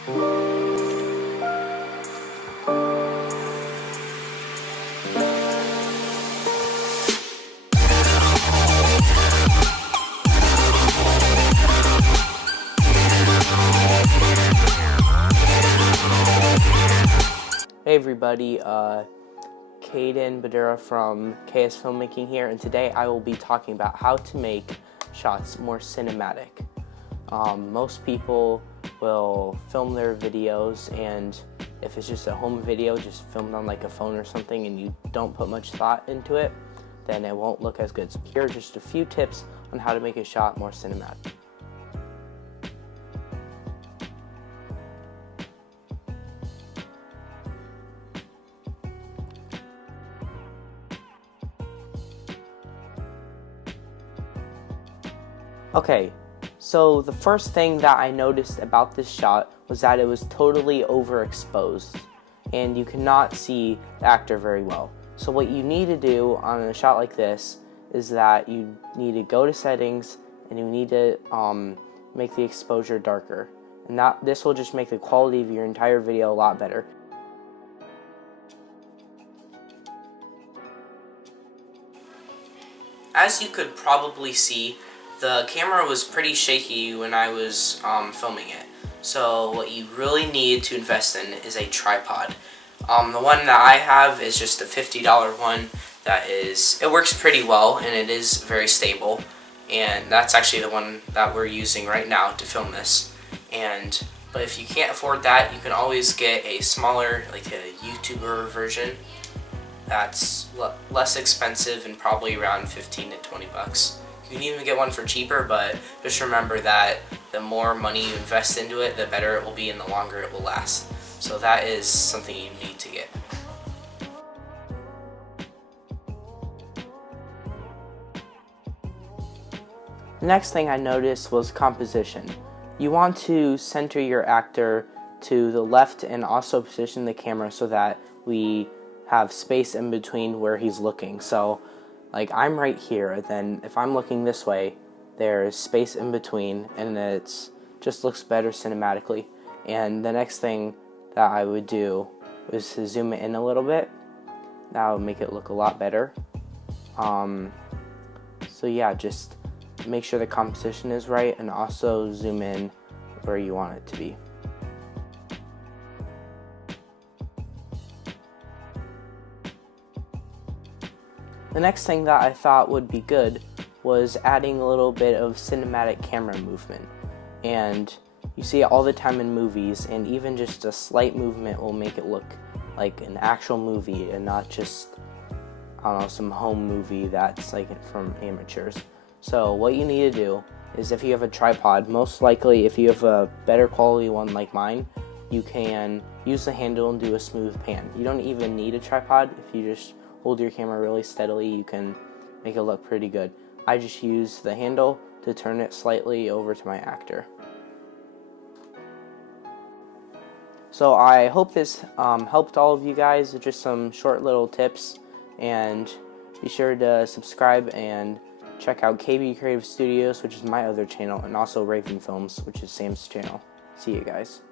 Hey everybody, Caden Badura from KS Filmmaking here, and today I will be talking about how to make shots more cinematic. Most people will film their videos, and if it's just a home video, just filmed on like a phone or something, and you don't put much thought into it, then it won't look as good. So here are just a few tips on how to make a shot more cinematic. Okay, so the first thing that I noticed about this shot was that it was totally overexposed, and you cannot see the actor very well. So what you need to do on a shot like this is that you need to go to settings, and you need to make the exposure darker. And this will just make the quality of your entire video a lot better. As you could probably see, the camera was pretty shaky when I was filming it. So what you really need to invest in is a tripod. The one that I have is just a $50 one it works pretty well, and it is very stable. And that's actually the one that we're using right now to film this. But if you can't afford that, you can always get a smaller, like a YouTuber version that's less expensive and probably around 15 to 20 bucks. You can even get one for cheaper, but just remember that the more money you invest into it, the better it will be and the longer it will last. So that is something you need to get. The next thing I noticed was composition. You want to center your actor to the left and also position the camera so that we have space in between where he's looking. So like I'm right here, then if I'm looking this way, there's space in between, and it just looks better cinematically. And the next thing that I would do is to zoom it in a little bit. That would make it look a lot better. So yeah, just make sure the composition is right, and also zoom in where you want it to be. The next thing that I thought would be good was adding a little bit of cinematic camera movement. And you see it all the time in movies, and even just a slight movement will make it look like an actual movie and not just, I don't know, some home movie that's like from amateurs. So what you need to do is, if you have a tripod, most likely if you have a better quality one like mine, you can use the handle and do a smooth pan. You don't even need a tripod. If you just hold your camera really steadily, you can make it look pretty good. I just use the handle to turn it slightly over to my actor. So I hope this helped all of you guys. Just some short little tips, and be sure to subscribe and check out KB Creative Studios, which is my other channel, and also Raven Films, which is Sam's channel. See you guys.